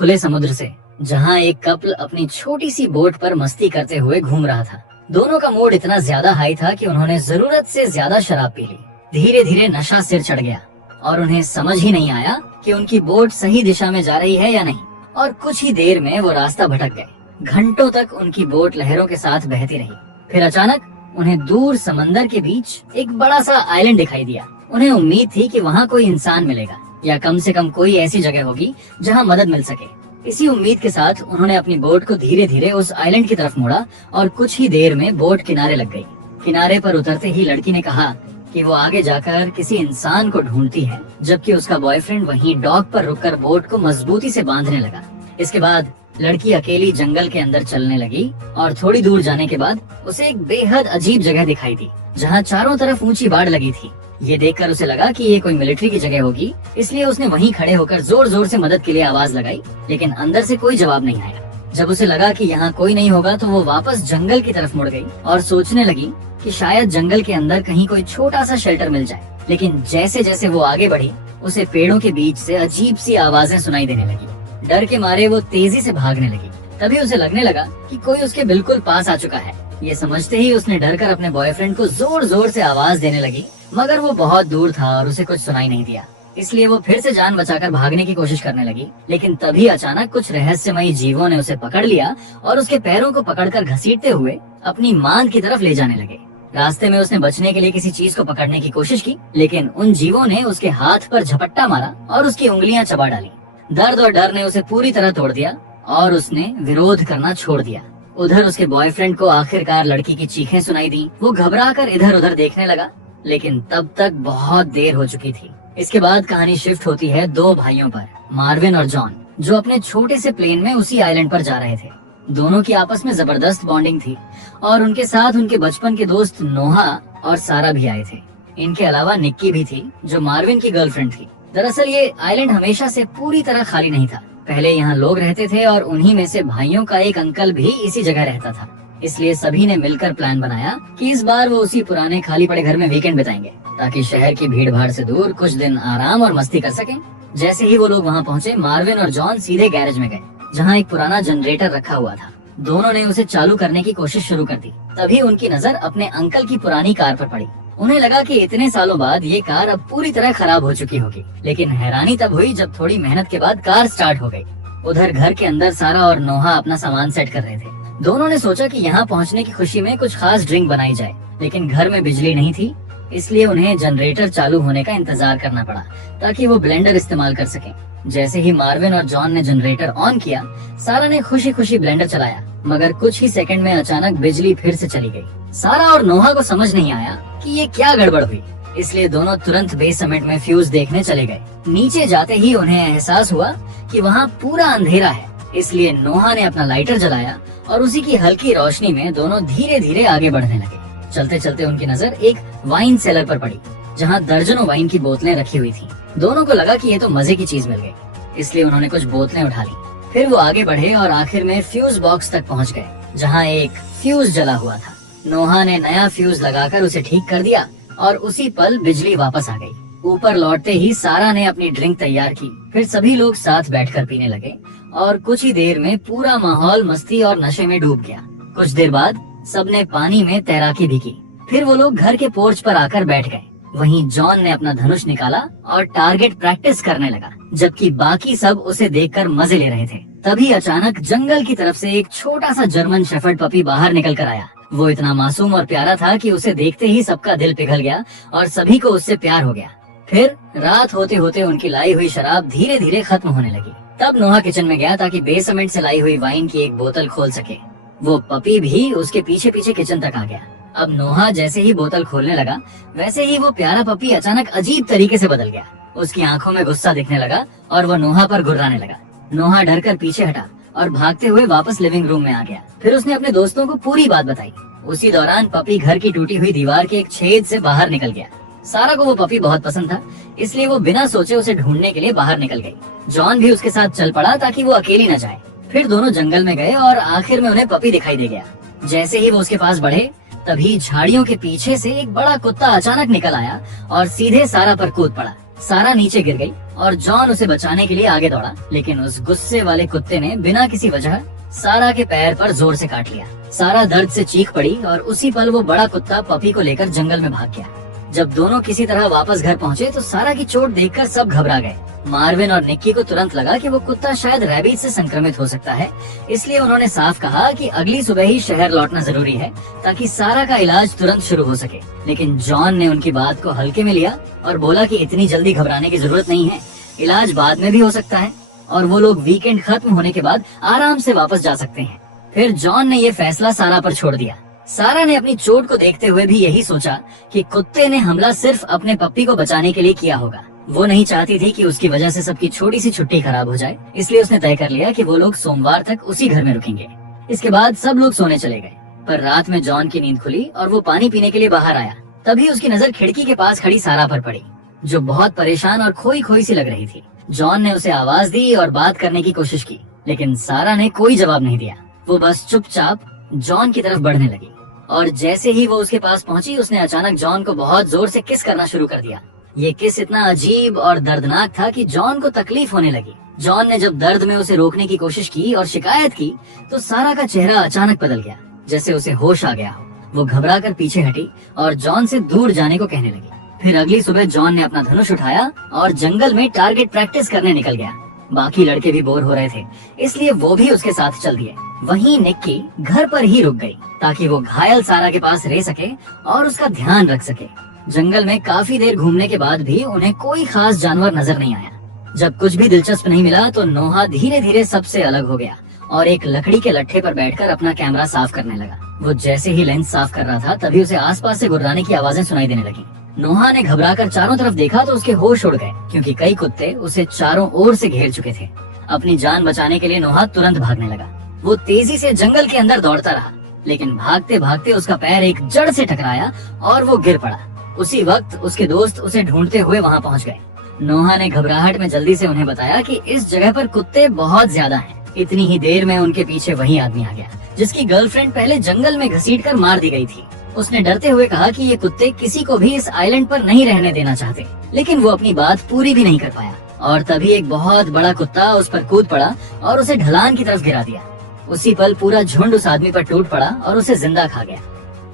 खुले समुद्र से, जहाँ एक कपल अपनी छोटी सी बोट पर मस्ती करते हुए घूम रहा था। दोनों का मूड इतना ज्यादा हाई था कि उन्होंने जरूरत से ज्यादा शराब पी ली। धीरे धीरे नशा सिर चढ़ गया और उन्हें समझ ही नहीं आया कि उनकी बोट सही दिशा में जा रही है या नहीं। और कुछ ही देर में वो रास्ता भटक गए। घंटों तक उनकी बोट लहरों के साथ बहती रही। फिर अचानक उन्हें दूर समंदर के बीच एक बड़ा सा आइलैंड दिखाई दिया। उन्हें उम्मीद थी कि वहाँ कोई इंसान मिलेगा या कम से कम कोई ऐसी जगह होगी जहाँ मदद मिल सके। इसी उम्मीद के साथ उन्होंने अपनी बोट को धीरे धीरे उस आइलैंड की तरफ मोड़ा और कुछ ही देर में बोट किनारे लग गई। किनारे पर उतरते ही लड़की ने कहा कि वो आगे जाकर किसी इंसान को ढूंढती है, जबकि उसका बॉयफ्रेंड वहीं डॉक पर रुककर बोट को मजबूती से बांधने लगा। इसके बाद लड़की अकेली जंगल के अंदर चलने लगी और थोड़ी दूर जाने के बाद उसे एक बेहद अजीब जगह दिखाई दी, जहाँ चारों तरफ ऊंची बाड़ लगी थी। ये देखकर उसे लगा कि ये कोई मिलिट्री की जगह होगी, इसलिए उसने वहीं खड़े होकर जोर जोर से मदद के लिए आवाज लगाई, लेकिन अंदर से कोई जवाब नहीं आया। जब उसे लगा कि यहाँ कोई नहीं होगा तो वो वापस जंगल की तरफ मुड़ गई और सोचने लगी कि शायद जंगल के अंदर कहीं कोई छोटा सा शेल्टर मिल जाए। लेकिन जैसे जैसे वो आगे बढ़ी, उसे पेड़ों के बीच से अजीब सी आवाजें सुनाई देने लगी। डर के मारे वो तेजी से भागने लगी। तभी उसे लगने लगा कि कोई उसके बिल्कुल पास आ चुका है। ये समझते ही उसने डरकर अपने बॉयफ्रेंड को जोर जोर से आवाज देने लगी, मगर वो बहुत दूर था और उसे कुछ सुनाई नहीं दिया। इसलिए वो फिर से जान बचाकर भागने की कोशिश करने लगी। लेकिन तभी अचानक कुछ रहस्यमयी जीवों ने उसे पकड़ लिया और उसके पैरों को पकड़कर घसीटते हुए अपनी मांद की तरफ ले जाने लगे। रास्ते में उसने बचने के लिए किसी चीज को पकड़ने की कोशिश की, लेकिन उन जीवों ने उसके हाथ पर झपट्टा मारा और उसकी उंगलियां चबा डाली। दर्द और डर ने उसे पूरी तरह तोड़ दिया और उसने विरोध करना छोड़ दिया। उधर उसके बॉयफ्रेंड को आखिरकार लड़की की चीखें सुनाई दी। वो घबरा कर इधर उधर देखने लगा, लेकिन तब तक बहुत देर हो चुकी थी। इसके बाद कहानी शिफ्ट होती है दो भाइयों पर, मार्विन और जॉन, जो अपने छोटे से प्लेन में उसी आइलैंड पर जा रहे थे। दोनों की आपस में जबरदस्त बॉन्डिंग थी और उनके साथ उनके बचपन के दोस्त नोहा और सारा भी आए थे। इनके अलावा निक्की भी थी, जो मार्विन की गर्लफ्रेंड थी। दरअसल ये आइलैंड हमेशा से पूरी तरह खाली नहीं था। पहले यहाँ लोग रहते थे और उन्हीं में से भाइयों का एक अंकल भी इसी जगह रहता था। इसलिए सभी ने मिलकर प्लान बनाया कि इस बार वो उसी पुराने खाली पड़े घर में वीकेंड बिताएंगे, ताकि शहर की भीड़ भाड़ से दूर कुछ दिन आराम और मस्ती कर सकें। जैसे ही वो लोग वहाँ पहुँचे, मार्विन और जॉन सीधे गैरेज में गए, जहाँ एक पुराना जनरेटर रखा हुआ था। दोनों ने उसे चालू करने की कोशिश शुरू कर दी। तभी उनकी नजर अपने अंकल की पुरानी कार पर पड़ी। उन्हें लगा कि इतने सालों बाद ये कार अब पूरी तरह खराब हो चुकी होगी, लेकिन हैरानी तब हुई जब थोड़ी मेहनत के बाद कार स्टार्ट हो गई। उधर घर के अंदर सारा और नोहा अपना सामान सेट कर रहे थे। दोनों ने सोचा कि यहाँ पहुँचने की खुशी में कुछ खास ड्रिंक बनाई जाए, लेकिन घर में बिजली नहीं थी, इसलिए उन्हें जनरेटर चालू होने का इंतजार करना पड़ा ताकि वो ब्लेंडर इस्तेमाल कर सकें। जैसे ही मार्विन और जॉन ने जनरेटर ऑन किया, सारा ने खुशी खुशी ब्लेंडर चलाया, मगर कुछ ही सेकंड में अचानक बिजली फिर से चली गई। सारा और नोहा को समझ नहीं आया कि ये क्या गड़बड़ हुई, इसलिए दोनों तुरंत बेसमेंट में फ्यूज देखने चले गए। नीचे जाते ही उन्हें एहसास हुआ कि वहाँ पूरा अंधेरा है, इसलिए नोहा ने अपना लाइटर जलाया और उसी की हल्की रोशनी में दोनों धीरे धीरे आगे बढ़ने लगे। चलते चलते उनकी नजर एक वाइन सेलर पर पड़ी, जहाँ दर्जनों वाइन की बोतलें रखी हुई थी। दोनों को लगा कि ये तो मजे की चीज मिल गई, इसलिए उन्होंने कुछ बोतलें उठा ली। फिर वो आगे बढ़े और आखिर में फ्यूज बॉक्स तक पहुँच गए, जहाँ एक फ्यूज जला हुआ था। नोहा ने नया फ्यूज लगाकर उसे ठीक कर दिया और उसी पल बिजली वापस आ गई। ऊपर लौटते ही सारा ने अपनी ड्रिंक तैयार की। फिर सभी लोग साथ बैठकर पीने लगे और कुछ ही देर में पूरा माहौल मस्ती और नशे में डूब गया। कुछ देर बाद सबने पानी में तैराकी भी की। फिर वो लोग घर के पोर्च पर आकर बैठ गए। वहीं जॉन ने अपना धनुष निकाला और टारगेट प्रैक्टिस करने लगा, जबकि बाकी सब उसे देखकर मजे ले रहे थे। तभी अचानक जंगल की तरफ से एक छोटा सा जर्मन शेफर्ड पपी बाहर निकल कर आया। वो इतना मासूम और प्यारा था कि उसे देखते ही सबका दिल पिघल गया और सभी को उससे प्यार हो गया। फिर रात होते होते उनकी लाई हुई शराब धीरे धीरे खत्म होने लगी। तब नोहा किचन में गया ताकि बेसमेंट से लाई हुई वाइन की एक बोतल खोल सके। वो पपी भी उसके पीछे पीछे किचन तक आ गया। अब नोहा जैसे ही बोतल खोलने लगा, वैसे ही वो प्यारा पपी अचानक अजीब तरीके से बदल गया। उसकी आंखों में गुस्सा दिखने लगा और वो नोहा पर गुर्राने लगा। नोहा डरकर पीछे हटा और भागते हुए वापस लिविंग रूम में आ गया। फिर उसने अपने दोस्तों को पूरी बात बताई। उसी दौरान पपी घर की टूटी हुई दीवार के एक छेद से बाहर निकल गया। सारा को वो पपी बहुत पसंद था, इसलिए वो बिना सोचे उसे ढूंढने के लिए बाहर निकल गई। जॉन भी उसके साथ चल पड़ा ताकि वो अकेली न जाए। फिर दोनों जंगल में गए और आखिर में उन्हें पपी दिखाई दे गया। जैसे ही वो उसके पास बढ़े, तभी झाड़ियों के पीछे से एक बड़ा कुत्ता अचानक निकल आया और सीधे सारा पर कूद पड़ा। सारा नीचे गिर गई और जॉन उसे बचाने के लिए आगे दौड़ा, लेकिन उस गुस्से वाले कुत्ते ने बिना किसी वजह सारा के पैर पर जोर से काट लिया। सारा दर्द से चीख पड़ी और उसी पल वो बड़ा कुत्ता पपी को लेकर जंगल में भाग गया। जब दोनों किसी तरह वापस घर पहुँचे तो सारा की चोट देखकर सब घबरा गए। मार्विन और निक्की को तुरंत लगा कि वो कुत्ता शायद रेबीज से संक्रमित हो सकता है, इसलिए उन्होंने साफ कहा कि अगली सुबह ही शहर लौटना जरूरी है ताकि सारा का इलाज तुरंत शुरू हो सके। लेकिन जॉन ने उनकी बात को हल्के में लिया और बोला कि इतनी जल्दी घबराने की जरूरत नहीं है, इलाज बाद में भी हो सकता है और वो लोग वीकेंड खत्म होने के बाद आराम से वापस जा सकते हैं। फिर जॉन ने ये फैसला सारा पर छोड़ दिया। सारा ने अपनी चोट को देखते हुए भी यही सोचा कि कुत्ते ने हमला सिर्फ अपने पप्पी को बचाने के लिए किया होगा। वो नहीं चाहती थी कि उसकी वजह से सबकी छोटी सी छुट्टी खराब हो जाए, इसलिए उसने तय कर लिया कि वो लोग सोमवार तक उसी घर में रुकेंगे। इसके बाद सब लोग सोने चले गए, पर रात में जॉन की नींद खुली और वो पानी पीने के लिए बाहर आया। तभी उसकी नजर खिड़की के पास खड़ी सारा पर पड़ी, जो बहुत परेशान और खोई खोई सी लग रही थी। जॉन ने उसे आवाज दी और बात करने की कोशिश की, लेकिन सारा ने कोई जवाब नहीं दिया। वो बस चुपचाप जॉन की तरफ बढ़ने लगी और जैसे ही वो उसके पास पहुंची, उसने अचानक जॉन को बहुत जोर से किस करना शुरू कर दिया। ये किस इतना अजीब और दर्दनाक था कि जॉन को तकलीफ होने लगी। जॉन ने जब दर्द में उसे रोकने की कोशिश की और शिकायत की तो सारा का चेहरा अचानक बदल गया, जैसे उसे होश आ गया हो। वो घबरा कर पीछे हटी और जॉन से दूर जाने को कहने लगी। फिर अगली सुबह जॉन ने अपना धनुष उठाया और जंगल में टारगेट प्रैक्टिस करने निकल गया। बाकी लड़के भी बोर हो रहे थे, इसलिए वो भी उसके साथ चल दिए। वहीं निक्की घर पर ही रुक गई ताकि वो घायल सारा के पास रह सके और उसका ध्यान रख सके। जंगल में काफी देर घूमने के बाद भी उन्हें कोई खास जानवर नजर नहीं आया। जब कुछ भी दिलचस्प नहीं मिला तो नोहा धीरे धीरे सबसे अलग हो गया और एक लकड़ी के लट्ठे पर बैठकर अपना कैमरा साफ करने लगा। वो जैसे ही लेंस साफ कर रहा था तभी उसे आसपास से गुर्राने की आवाजें सुनाई देने लगी। नोहा ने घबराकर चारों तरफ देखा तो उसके होश उड़ गए, क्योंकि कई कुत्ते उसे चारों ओर से घेर चुके थे। अपनी जान बचाने के लिए नोहा तुरंत भागने लगा। वो तेजी से जंगल के अंदर दौड़ता रहा, लेकिन भागते भागते उसका पैर एक जड़ से टकराया और वो गिर पड़ा। उसी वक्त उसके दोस्त उसे ढूंढते हुए वहाँ पहुँच गए। नोहा ने घबराहट में जल्दी से उन्हें बताया कि इस जगह पर कुत्ते बहुत ज्यादा हैं। इतनी ही देर में उनके पीछे वही आदमी आ गया जिसकी गर्लफ्रेंड पहले जंगल में घसीटकर मार दी गई थी। उसने डरते हुए कहा कि ये कुत्ते किसी को भी इस आइलैंड पर नहीं रहने देना चाहते, लेकिन वो अपनी बात पूरी भी नहीं कर पाया और तभी एक बहुत बड़ा कुत्ता उस पर कूद पड़ा और उसे ढलान की तरफ गिरा दिया। उसी पल पूरा झुंड उस आदमी पर टूट पड़ा और उसे जिंदा खा गया।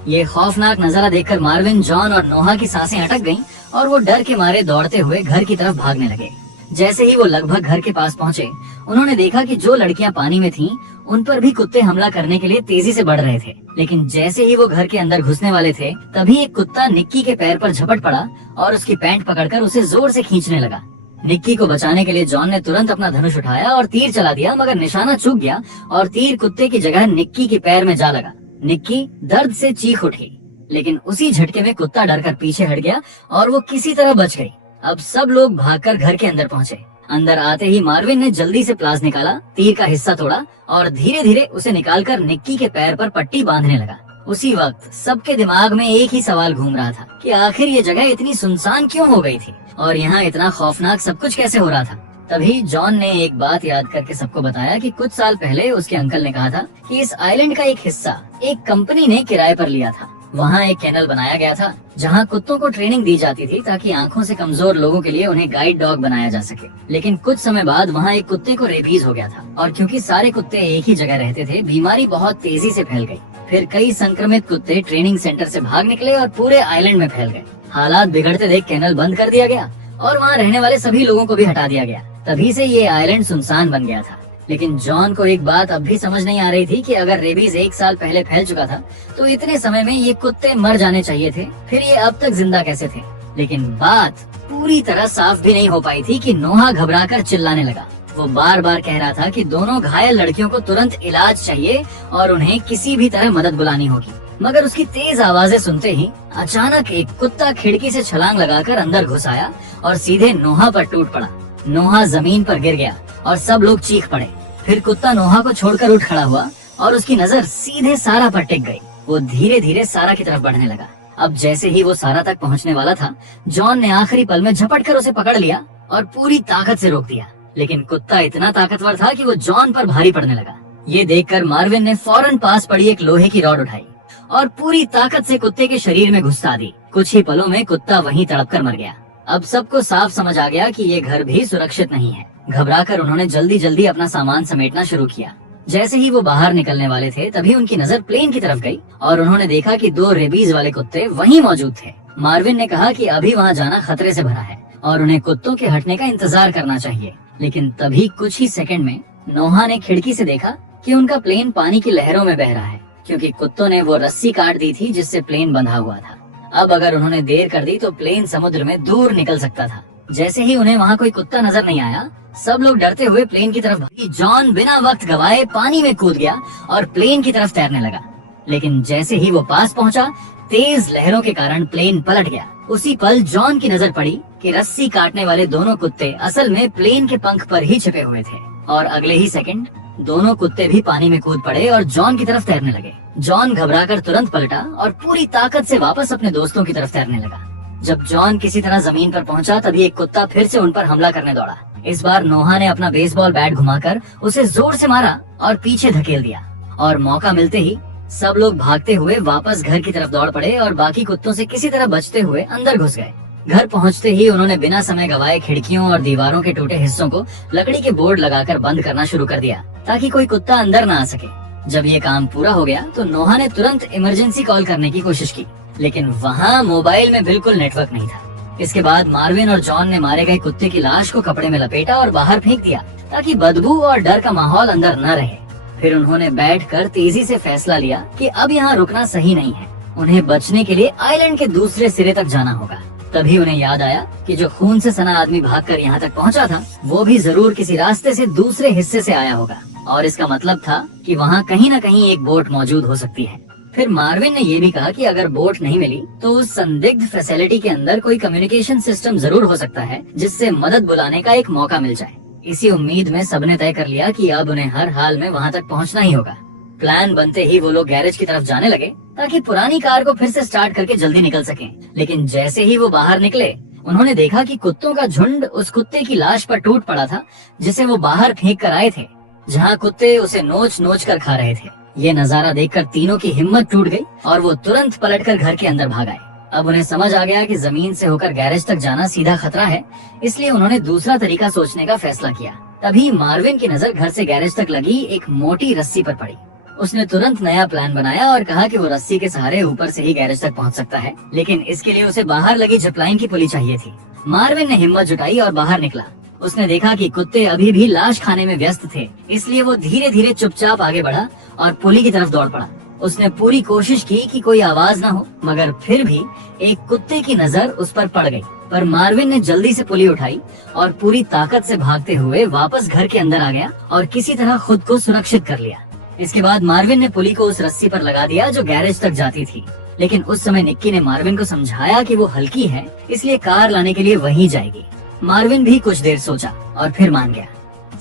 ये खौफनाक नजारा देखकर मार्विन, जॉन और नोहा की सांसें अटक गईं और वो डर के मारे दौड़ते हुए घर की तरफ भागने लगे। जैसे ही वो लगभग घर के पास पहुँचे, उन्होंने देखा कि जो लड़कियां पानी में थीं, उन पर भी कुत्ते हमला करने के लिए तेजी से बढ़ रहे थे। लेकिन जैसे ही वो घर के अंदर घुसने वाले थे, तभी एक कुत्ता निक्की के पैर पर झपट पड़ा और उसकी पैंट पकड़कर उसे जोर से खींचने लगा। निक्की को बचाने के लिए जॉन ने तुरंत अपना धनुष उठाया और तीर चला दिया, मगर निशाना चूक गया और तीर कुत्ते की जगह निक्की के पैर में जा लगा। निक्की दर्द से चीख उठी, लेकिन उसी झटके में कुत्ता डरकर पीछे हट गया और वो किसी तरह बच गई। अब सब लोग भागकर घर के अंदर पहुँचे। अंदर आते ही मार्विन ने जल्दी से प्लास निकाला, तीर का हिस्सा तोड़ा और धीरे धीरे उसे निकालकर निक्की के पैर पर पट्टी बांधने लगा। उसी वक्त सबके दिमाग में एक ही सवाल घूम रहा था कि आखिर ये जगह इतनी सुनसान क्यों हो गई थी और यहाँ इतना खौफनाक सब कुछ कैसे हो रहा था। तभी जॉन ने एक बात याद करके सबको बताया कि कुछ साल पहले उसके अंकल ने कहा था कि इस आइलैंड का एक हिस्सा एक कंपनी ने किराए पर लिया था। वहाँ एक केनल बनाया गया था जहाँ कुत्तों को ट्रेनिंग दी जाती थी ताकि आंखों से कमजोर लोगों के लिए उन्हें गाइड डॉग बनाया जा सके। लेकिन कुछ समय बाद वहाँ एक कुत्ते को रेबीज हो गया था और क्योंकि सारे कुत्ते एक ही जगह रहते थे, बीमारी बहुत तेजी से फैल गई। फिर कई संक्रमित कुत्ते ट्रेनिंग सेंटर से भाग निकले और पूरे आइलैंड में फैल गए। हालात बिगड़ते देख केनल बंद कर दिया गया और वहाँ रहने वाले सभी लोगों को भी हटा दिया गया। तभी से ये आइलैंड सुनसान बन गया था। लेकिन जॉन को एक बात अब भी समझ नहीं आ रही थी कि अगर रेबीज एक साल पहले फैल चुका था तो इतने समय में ये कुत्ते मर जाने चाहिए थे, फिर ये अब तक जिंदा कैसे थे। लेकिन बात पूरी तरह साफ भी नहीं हो पाई थी कि नोहा घबराकर चिल्लाने लगा। वो बार बार कह रहा था कि दोनों घायल लड़कियों को तुरंत इलाज चाहिए और उन्हें किसी भी तरह मदद बुलानी होगी। मगर उसकी तेज आवाजें सुनते ही अचानक एक कुत्ता खिड़की से छलांग लगाकर अंदर घुस आया और सीधे नोहा पर टूट पड़ा। नोहा जमीन पर गिर गया और सब लोग चीख पड़े। फिर कुत्ता नोहा को छोड़कर उठ खड़ा हुआ और उसकी नजर सीधे सारा पर टिक गई। वो धीरे धीरे सारा की तरफ बढ़ने लगा। अब जैसे ही वो सारा तक पहुंचने वाला था, जॉन ने आखिरी पल में झपट कर उसे पकड़ लिया और पूरी ताकत से रोक दिया। लेकिन कुत्ता इतना ताकतवर था कि वो जॉन पर भारी पड़ने लगा। ये देखकर मार्विन ने फौरन पास पड़ी एक लोहे की रॉड उठाई और पूरी ताकत से कुत्ते के शरीर में घुसा दी। कुछ ही पलों में कुत्ता वहीं तड़प कर मर गया। अब सबको साफ समझ आ गया कि ये घर भी सुरक्षित नहीं है। घबराकर उन्होंने जल्दी जल्दी अपना सामान समेटना शुरू किया। जैसे ही वो बाहर निकलने वाले थे तभी उनकी नजर प्लेन की तरफ गई और उन्होंने देखा कि 2 रेबीज वाले कुत्ते वहीं मौजूद थे। मार्विन ने कहा कि अभी वहाँ जाना खतरे से भरा है और उन्हें कुत्तों के हटने का इंतजार करना चाहिए। लेकिन तभी कुछ ही सेकंड में नोहा ने खिड़की से देखा कि उनका प्लेन पानी की लहरों में बह रहा है, क्योंकि कुत्तों ने वो रस्सी काट दी थी जिससे प्लेन बंधा हुआ था। अब अगर उन्होंने देर कर दी तो प्लेन समुद्र में दूर निकल सकता था। जैसे ही उन्हें वहाँ कोई कुत्ता नजर नहीं आया, सब लोग डरते हुए प्लेन की तरफ भागे। जॉन बिना वक्त गवाए पानी में कूद गया और प्लेन की तरफ तैरने लगा। लेकिन जैसे ही वो पास पहुंचा, तेज लहरों के कारण प्लेन पलट गया। उसी पल जॉन की नजर पड़ी कि रस्सी काटने वाले दोनों कुत्ते असल में प्लेन के पंख पर ही छिपे हुए थे और अगले ही सेकंड दोनों कुत्ते भी पानी में कूद पड़े और जॉन की तरफ तैरने लगे। जॉन घबराकर तुरंत पलटा और पूरी ताकत से वापस अपने दोस्तों की तरफ तैरने लगा। जब जॉन किसी तरह जमीन पर पहुंचा तभी एक कुत्ता फिर से उन पर हमला करने दौड़ा। इस बार नोहा ने अपना बेसबॉल बैट घुमाकर उसे जोर से मारा और पीछे धकेल दिया और मौका मिलते ही सब लोग भागते हुए वापस घर की तरफ दौड़ पड़े और बाकी कुत्तों से किसी तरह बचते हुए अंदर घुस गए। घर पहुंचते ही उन्होंने बिना समय गवाए खिड़कियों और दीवारों के टूटे हिस्सों को लकड़ी के बोर्ड लगाकर बंद करना शुरू कर दिया ताकि कोई कुत्ता अंदर न आ सके। जब ये काम पूरा हो गया तो नोहा ने तुरंत इमरजेंसी कॉल करने की कोशिश की, लेकिन वहाँ मोबाइल में बिल्कुल नेटवर्क नहीं था। इसके बाद मार्विन और जॉन ने मारे गए कुत्ते की लाश को कपड़े में लपेटा और बाहर फेंक दिया ताकि बदबू और डर का माहौल अंदर न रहे। फिर उन्होंने बैठकर तेजी से फैसला लिया कि अब यहाँ रुकना सही नहीं है। उन्हें बचने के लिए आइलैंड के दूसरे सिरे तक जाना होगा। तभी उन्हें याद आया कि जो खून से सना आदमी भागकर यहाँ तक पहुँचा था वो भी जरूर किसी रास्ते से दूसरे हिस्से से आया होगा और इसका मतलब था कि वहाँ कहीं न कहीं एक बोट मौजूद हो सकती है। फिर मार्विन ने ये भी कहा कि अगर बोट नहीं मिली तो उस संदिग्ध फैसिलिटी के अंदर कोई कम्युनिकेशन सिस्टम जरूर हो सकता है जिससे मदद बुलाने का एक मौका मिल जाए। इसी उम्मीद में सबने तय कर लिया कि अब उन्हें हर हाल में वहाँ तक पहुँचना ही होगा। प्लान बनते ही वो लोग गैरेज की तरफ जाने लगे ताकि पुरानी कार को फिर से स्टार्ट करके जल्दी निकल सकें। लेकिन जैसे ही वो बाहर निकले उन्होंने देखा कि कुत्तों का झुंड उस कुत्ते की लाश पर टूट पड़ा था जिसे वो बाहर फेंक कर आए थे, जहाँ कुत्ते उसे नोच नोच कर खा रहे थे। ये नजारा देखकर तीनों की हिम्मत टूट गई और वो तुरंत पलटकर घर के अंदर भाग आए। अब उन्हें समझ आ गया कि जमीन से होकर गैरेज तक जाना सीधा खतरा है, इसलिए उन्होंने दूसरा तरीका सोचने का फैसला किया। तभी मार्विन की नजर घर से गैरेज तक लगी एक मोटी रस्सी पर पड़ी। उसने तुरंत नया प्लान बनाया और कहा कि वो रस्सी के सहारे ऊपर से ही गैरेज तक पहुंच सकता है, लेकिन इसके लिए उसे बाहर लगी जिपलाइन की पुली चाहिए थी। मार्विन ने हिम्मत जुटाई और बाहर निकला। उसने देखा कि कुत्ते अभी भी लाश खाने में व्यस्त थे, इसलिए वो धीरे धीरे चुपचाप आगे बढ़ा और पुली की तरफ दौड़ पड़ा। उसने पूरी कोशिश की कि कोई आवाज ना हो, मगर फिर भी एक कुत्ते की नजर उस पर पड़ गई। पर मार्विन ने जल्दी से पुली उठाई और पूरी ताकत से भागते हुए वापस घर के अंदर आ गया और किसी तरह खुद को सुरक्षित कर लिया। इसके बाद मार्विन ने पुली को उस रस्सी पर लगा दिया जो गैरेज तक जाती थी, लेकिन उस समय निक्की ने मार्विन को समझाया कि वो हल्की है, इसलिए कार लाने के लिए वहीं जाएगी। मार्विन भी कुछ देर सोचा और फिर मान गया।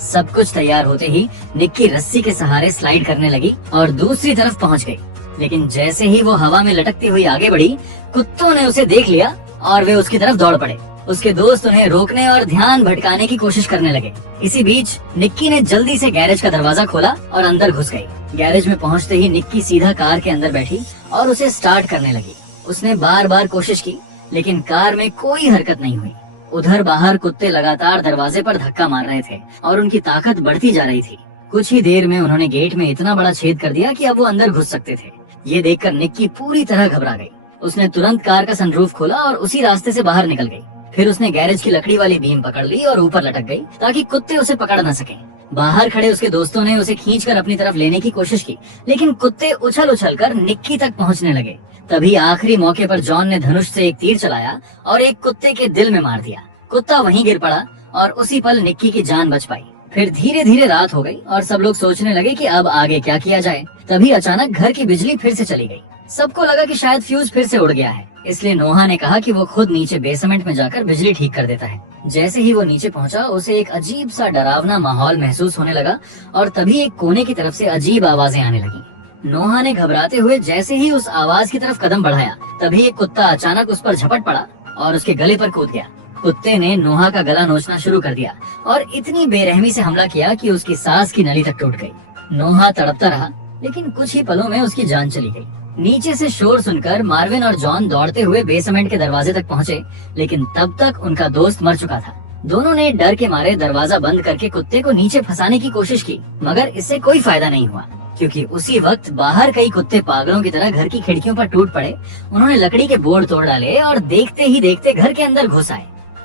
सब कुछ तैयार होते ही निक्की रस्सी के सहारे स्लाइड करने लगी और दूसरी तरफ पहुंच गई। लेकिन जैसे ही वो हवा में लटकती हुई आगे बढ़ी, कुत्तों ने उसे देख लिया और वे उसकी तरफ दौड़ पड़े। उसके दोस्त उन्हें रोकने और ध्यान भटकाने की कोशिश करने लगे। इसी बीच निक्की ने जल्दी से गैरेज का दरवाजा खोला और अंदर घुस गई। गैरेज में पहुंचते ही निक्की सीधा कार के अंदर बैठी और उसे स्टार्ट करने लगी। उसने बार बार कोशिश की, लेकिन कार में कोई हरकत नहीं हुई। उधर बाहर कुत्ते लगातार दरवाजे पर धक्का मार रहे थे और उनकी ताकत बढ़ती जा रही थी। कुछ ही देर में उन्होंने गेट में इतना बड़ा छेद कर दिया कि अब वो अंदर घुस सकते थे। ये देखकर निक्की पूरी तरह घबरा गई। उसने तुरंत कार का सनरूफ खोला और उसी रास्ते से बाहर निकल गई। फिर उसने गैरेज की लकड़ी वाली बीम पकड़ ली और ऊपर लटक गई ताकि कुत्ते उसे पकड़ न सकें। बाहर खड़े उसके दोस्तों ने उसे खींचकर अपनी तरफ लेने की कोशिश की, लेकिन कुत्ते उछल उछल कर निक्की तक पहुंचने लगे। तभी आखिरी मौके पर जॉन ने धनुष से एक तीर चलाया और एक कुत्ते के दिल में मार दिया। कुत्ता वहीं गिर पड़ा और उसी पल निक्की की जान बच पाई। फिर धीरे धीरे रात हो गई और सब लोग सोचने लगे कि अब आगे क्या किया जाए। तभी अचानक घर की बिजली फिर से चली गई। सबको लगा कि शायद फ्यूज फिर से उड़ गया है, इसलिए नोहा ने कहा कि वो खुद नीचे बेसमेंट में जाकर बिजली ठीक कर देता है। जैसे ही वो नीचे पहुंचा, उसे एक अजीब सा डरावना माहौल महसूस होने लगा और तभी एक कोने की तरफ से अजीब आवाजें आने लगी। नोहा ने घबराते हुए जैसे ही उस आवाज की तरफ कदम बढ़ाया, तभी एक कुत्ता अचानक उस पर झपट पड़ा और उसके गले पर कूद गया। कुत्ते ने नोहा का गला नोचना शुरू कर दिया और इतनी बेरहमी से हमला किया कि उसकी सांस की नली तक टूट गई। नोहा तड़पता रहा, लेकिन कुछ ही पलों में उसकी जान चली गई। नीचे से शोर सुनकर मार्विन और जॉन दौड़ते हुए बेसमेंट के दरवाजे तक पहुँचे, लेकिन तब तक उनका दोस्त मर चुका था। दोनों ने डर के मारे दरवाजा बंद करके कुत्ते को नीचे फंसाने की कोशिश की, मगर इससे कोई फायदा नहीं हुआ, क्योंकि उसी वक्त बाहर कई कुत्ते पागलों की तरह घर की खिड़कियों पर टूट पड़े। उन्होंने लकड़ी के बोर्ड तोड़ डाले और देखते ही देखते घर के अंदर घुस आए।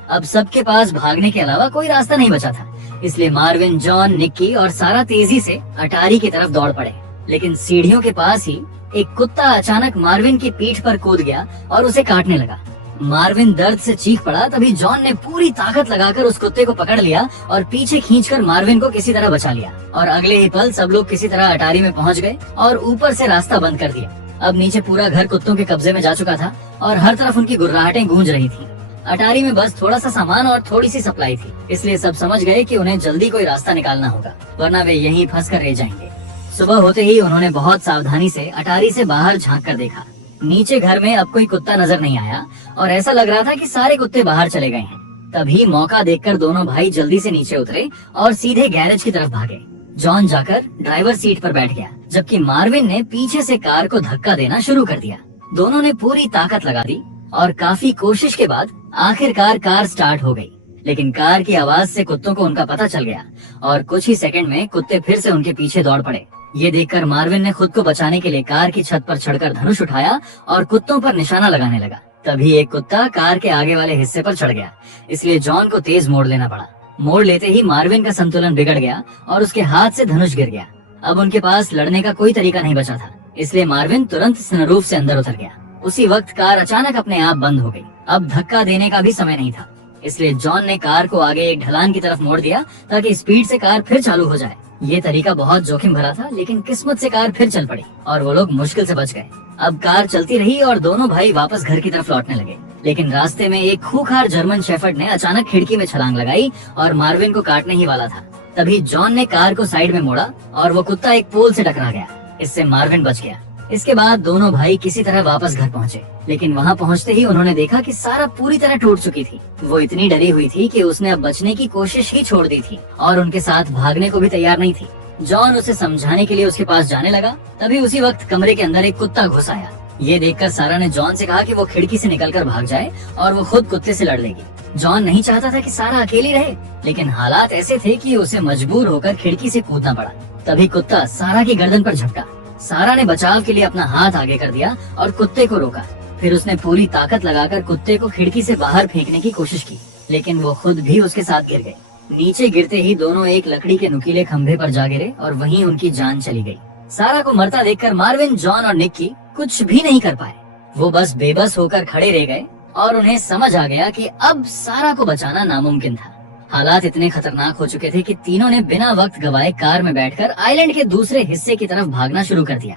अब सबके पास भागने के अलावा कोई रास्ता नहीं बचा था, इसलिए मार्विन, जॉन, निक्की और सारा तेजी से अटारी की तरफ दौड़ पड़े। लेकिन सीढ़ियों के पास ही एक कुत्ता अचानक मार्विन की पीठ पर कूद गया और उसे काटने लगा। मार्विन दर्द से चीख पड़ा, तभी जॉन ने पूरी ताकत लगाकर उस कुत्ते को पकड़ लिया और पीछे खींचकर मार्विन को किसी तरह बचा लिया। और अगले ही पल सब लोग किसी तरह अटारी में पहुंच गए और ऊपर से रास्ता बंद कर दिया। अब नीचे पूरा घर कुत्तों के कब्जे में जा चुका था और हर तरफ उनकी गुर्राहटें गूंज रही थी। अटारी में बस थोड़ा सा सामान और थोड़ी सी सप्लाई थी, इसलिए सब समझ गए कि उन्हें जल्दी कोई रास्ता निकालना होगा, वरना वे यहीं फंस कर रह जाएंगे। सुबह होते ही उन्होंने बहुत सावधानी से अटारी से बाहर झांक कर देखा। नीचे घर में अब कोई कुत्ता नजर नहीं आया और ऐसा लग रहा था कि सारे कुत्ते बाहर चले गए हैं। तभी मौका देखकर दोनों भाई जल्दी से नीचे उतरे और सीधे गैरेज की तरफ भागे। जॉन जाकर ड्राइवर सीट पर बैठ गया, जबकि मार्विन ने पीछे से कार को धक्का देना शुरू कर दिया। दोनों ने पूरी ताकत लगा दी और काफी कोशिश के बाद आखिरकार कार स्टार्ट हो गई। लेकिन कार की आवाज से कुत्तों को उनका पता चल गया और कुछ ही सेकंड में कुत्ते फिर से उनके पीछे दौड़ पड़े। ये देखकर मार्विन ने खुद को बचाने के लिए कार की छत पर चढ़कर धनुष उठाया और कुत्तों पर निशाना लगाने लगा। तभी एक कुत्ता कार के आगे वाले हिस्से पर चढ़ गया, इसलिए जॉन को तेज मोड़ लेना पड़ा। मोड़ लेते ही मार्विन का संतुलन बिगड़ गया और उसके हाथ से धनुष गिर गया। अब उनके पास लड़ने का कोई तरीका नहीं बचा था, इसलिए मार्विन तुरंत सनरूफ से अंदर उतर गया। उसी वक्त कार अचानक अपने आप बंद हो गई। अब धक्का देने का भी समय नहीं था, इसलिए जॉन ने कार को आगे एक ढलान की तरफ मोड़ दिया ताकि स्पीड से कार फिर चालू हो जाए। ये तरीका बहुत जोखिम भरा था, लेकिन किस्मत से कार फिर चल पड़ी और वो लोग मुश्किल से बच गए। अब कार चलती रही और दोनों भाई वापस घर की तरफ लौटने लगे, लेकिन रास्ते में एक खूंखार जर्मन शेफर्ड ने अचानक खिड़की में छलांग लगाई और मार्विन को काटने ही वाला था। तभी जॉन ने कार को साइड में मोड़ा और वो कुत्ता एक पोल से टकरा गया। इससे मार्विन बच गया। इसके बाद दोनों भाई किसी तरह वापस घर पहुंचे, लेकिन वहां पहुंचते ही उन्होंने देखा कि सारा पूरी तरह टूट चुकी थी। वो इतनी डरी हुई थी कि उसने अब बचने की कोशिश ही छोड़ दी थी और उनके साथ भागने को भी तैयार नहीं थी। जॉन उसे समझाने के लिए उसके पास जाने लगा, तभी उसी वक्त कमरे के अंदर एक कुत्ता घुस आया। ये देखकर सारा ने जॉन से कहा कि वो खिड़की से निकलकर भाग जाए और वो खुद कुत्ते से लड़ लेगी। जॉन नहीं चाहता था कि सारा अकेली रहे, लेकिन हालात ऐसे थे कि उसे मजबूर होकर खिड़की से कूदना पड़ा। तभी कुत्ता सारा की गर्दन पर झपटा। सारा ने बचाव के लिए अपना हाथ आगे कर दिया और कुत्ते को रोका। फिर उसने पूरी ताकत लगाकर कुत्ते को खिड़की से बाहर फेंकने की कोशिश की, लेकिन वो खुद भी उसके साथ गिर गए। नीचे गिरते ही दोनों एक लकड़ी के नुकीले खंभे पर जा गिरे और वहीं उनकी जान चली गई। सारा को मरता देखकर मार्विन, जॉन और निक्की कुछ भी नहीं कर पाए। वो बस बेबस होकर खड़े रह गए और उन्हें समझ आ गया कि अब सारा को बचाना नामुमकिन था। हालात इतने खतरनाक हो चुके थे कि तीनों ने बिना वक्त गवाए कार में बैठकर आइलैंड के दूसरे हिस्से की तरफ भागना शुरू कर दिया।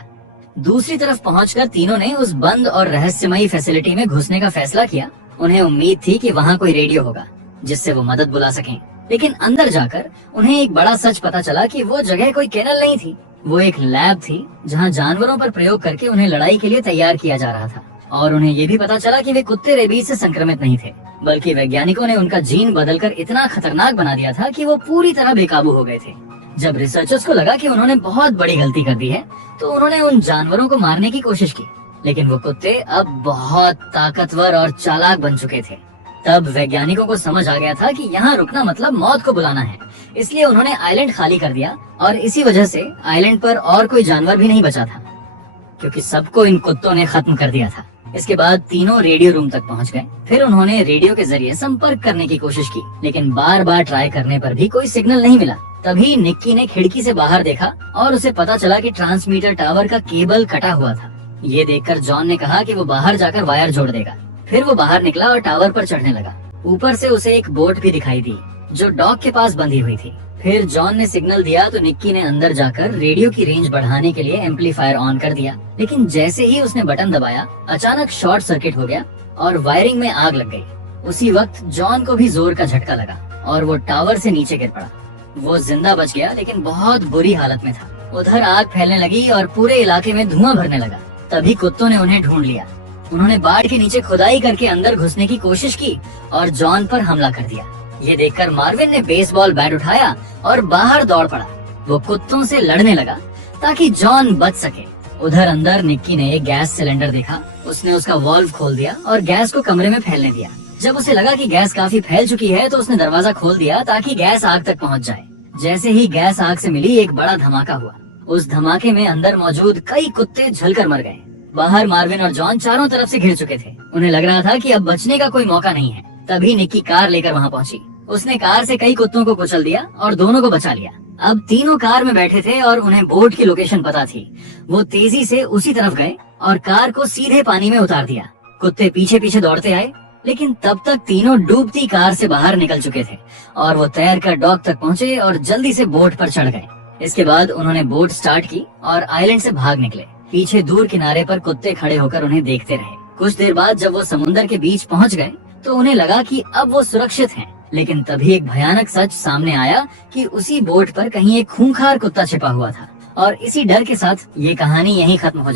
दूसरी तरफ पहुंचकर तीनों ने उस बंद और रहस्यमयी फैसिलिटी में घुसने का फैसला किया। उन्हें उम्मीद थी कि वहाँ कोई रेडियो होगा जिससे वो मदद बुला सकें, लेकिन अंदर जाकर उन्हें एक बड़ा सच पता चला कि वो जगह कोई केनल नहीं थी। वो एक लैब थी जहाँ जानवरों पर प्रयोग करके उन्हें लड़ाई के लिए तैयार किया जा रहा था। और उन्हें ये भी पता चला कि वे कुत्ते रेबीज से संक्रमित नहीं थे, बल्कि वैज्ञानिकों ने उनका जीन बदलकर इतना खतरनाक बना दिया था कि वो पूरी तरह बेकाबू हो गए थे। जब रिसर्चर्स को लगा कि उन्होंने बहुत बड़ी गलती कर दी है, तो उन्होंने उन जानवरों को मारने की कोशिश की, लेकिन वो कुत्ते अब बहुत ताकतवर और चालाक बन चुके थे। तब वैज्ञानिकों को समझ आ गया था कि यहाँ रुकना मतलब मौत को बुलाना है, इसलिए उन्होंने आइलैंड खाली कर दिया और इसी वजह से आइलैंड पर और कोई जानवर भी नहीं बचा था, क्योंकि सबको इन कुत्तों ने खत्म कर दिया था। इसके बाद तीनों रेडियो रूम तक पहुंच गए। फिर उन्होंने रेडियो के जरिए संपर्क करने की कोशिश की, लेकिन बार बार ट्राई करने पर भी कोई सिग्नल नहीं मिला। तभी निक्की ने खिड़की से बाहर देखा और उसे पता चला कि ट्रांसमीटर टावर का केबल कटा हुआ था। ये देखकर जॉन ने कहा कि वो बाहर जाकर वायर जोड़ देगा। फिर वो बाहर निकला और टावर पर चढ़ने लगा। ऊपर से उसे एक बोट भी दिखाई दी जो डॉक के पास बंधी हुई थी। फिर जॉन ने सिग्नल दिया तो निक्की ने अंदर जाकर रेडियो की रेंज बढ़ाने के लिए एम्पलीफायर ऑन कर दिया, लेकिन जैसे ही उसने बटन दबाया अचानक शॉर्ट सर्किट हो गया और वायरिंग में आग लग गई। उसी वक्त जॉन को भी जोर का झटका लगा और वो टावर से नीचे गिर पड़ा। वो जिंदा बच गया, लेकिन बहुत बुरी हालत में था। उधर आग फैलने लगी और पूरे इलाके में धुआं भरने लगा। तभी कुत्तों ने उन्हें ढूंढ लिया। उन्होंने बाढ़ के नीचे खुदाई करके अंदर घुसने की कोशिश की और जॉन पर हमला कर दिया। ये देखकर मार्विन ने बेसबॉल बैट उठाया और बाहर दौड़ पड़ा। वो कुत्तों से लड़ने लगा ताकि जॉन बच सके उधर अंदर निक्की ने एक गैस सिलेंडर देखा। उसने उसका वाल्व खोल दिया और गैस को कमरे में फैलने दिया। जब उसे लगा कि गैस काफी फैल चुकी है तो उसने दरवाजा खोल दिया ताकि गैस आग तक पहुंच जाए। जैसे ही गैस आग से मिली, एक बड़ा धमाका हुआ। उस धमाके में अंदर मौजूद कई कुत्ते जलकर मर गए। बाहर मार्विन और जॉन चारों तरफ से घिर चुके थे। उन्हें लग रहा था कि अब बचने का कोई मौका नहीं है। तभी निक्की कार लेकर वहां पहुंची। उसने कार से कई कुत्तों को कुचल दिया और दोनों को बचा लिया। अब तीनों कार में बैठे थे और उन्हें बोट की लोकेशन पता थी। वो तेजी से उसी तरफ गए और कार को सीधे पानी में उतार दिया। कुत्ते पीछे पीछे दौड़ते आए, लेकिन तब तक तीनों डूबती कार से बाहर निकल चुके थे और वो तैरकर डॉक तक पहुंचे और जल्दी से बोट पर चढ़ गए। इसके बाद उन्होंने बोट स्टार्ट की और आइलैंड से भाग निकले। पीछे दूर किनारे पर कुत्ते खड़े होकर उन्हें देखते रहे। कुछ देर बाद जब वो समुद्र के बीच पहुंच गए तो उन्हें लगा कि अब वो सुरक्षित हैं। लेकिन तभी एक भयानक सच सामने आया कि उसी बोट पर कहीं एक खूंखार कुत्ता छिपा हुआ था। और इसी डर के साथ ये कहानी यहीं खत्म हो